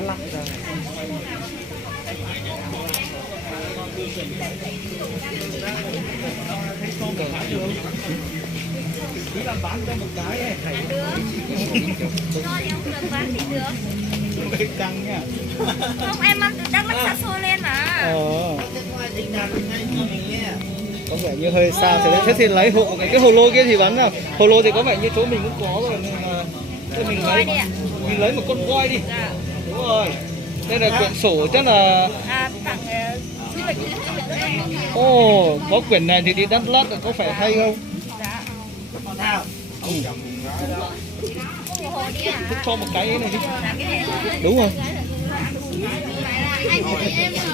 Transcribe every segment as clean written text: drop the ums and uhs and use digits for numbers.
lắc ra. Chỉ là bán cho một cái ấy. Được. Cho em không được bán thì được. Hơi căng nha. Không, em đang mắt xa xôi lên mà. Có vẻ như hơi xa thế đấy. Thế thì lấy hộ cái hồ lô kia thì bán nào? Hồ lô thì có vẻ như chỗ mình cũng có rồi nên là thế mình lấy một con voi đi. Dạ. Đúng rồi. Đây là quyển sổ chắc là Tặng du lịch. ồ, có quyển này thì đi Đắk Lắk có phải hay không? Dạ. Hồ đi à? Thích cho một cái này đi. Là cái này là Đúng rồi.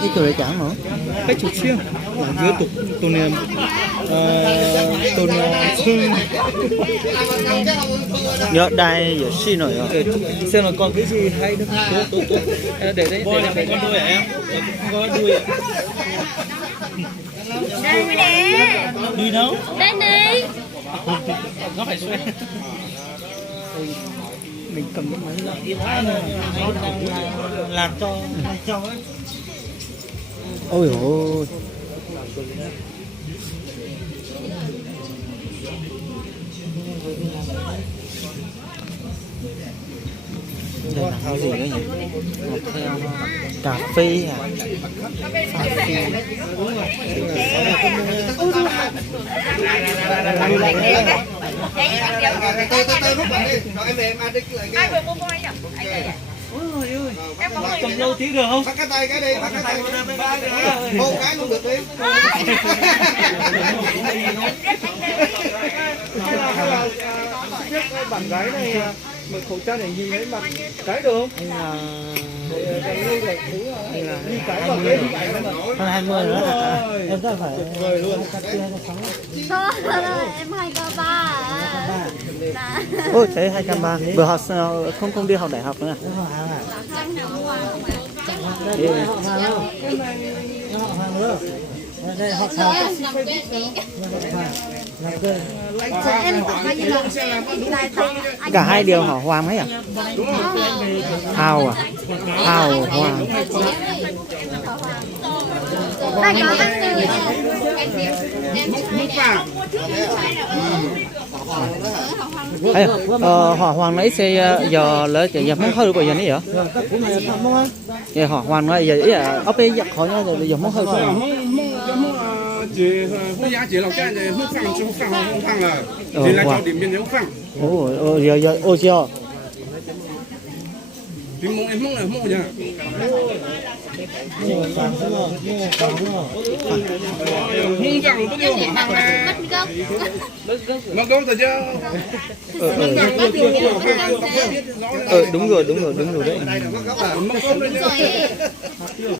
Cái cười đấy chẳng hả? Cách chủ chiêng là dưới tục tôn tôn thương. Nhớ đây giờ xin rồi. Xem là còn cái gì hay nữa. Để đấy. Con đuôi à em? Có đuôi. đây mới nè. Đuôi đâu? Đây đi. Nó phải xoay. Mình cầm cái máy làm cho ấy. Ôi ôi. Đây là cái gì nữa nhỉ? Một theo cà phê à? Ai vừa mua voi nhỉ? Ôi ơi. Em có người Cầm lâu tí được không? Bắt cái tay cái đi, bắt cái tay hô cái luôn được đi. Bạn gái này mặc khẩu trang để nhìn thấy mặt cái được không? Đi cái vào cái hình ảnh mà. Hơn 20 nữa hả? Em rất phải Rồi luôn. em 2K3 à. ôi thế 230. Vừa học không đi học đại học nữa. Cả hai đều họ Hoàng ấy à? Hào à? Hào Hoàng. Đây có ăn gì? Ê, họ Hoàng nãy xe giờ lỡ giờ món hơi bây giờ nãy vậy? Giờ họ Hoàng nói giờ ý là ốp giặt khỏi nó rồi giờ món hơi thôi. Chỉ不压解了，干的不放就放不放了，你来找里面就放， Ồ, giờ ô chưa? 你摸一摸来摸去，摸放不就放嘞？mất gốc rồi chứ? Đúng rồi đấy. Mất gốc rồi chứ?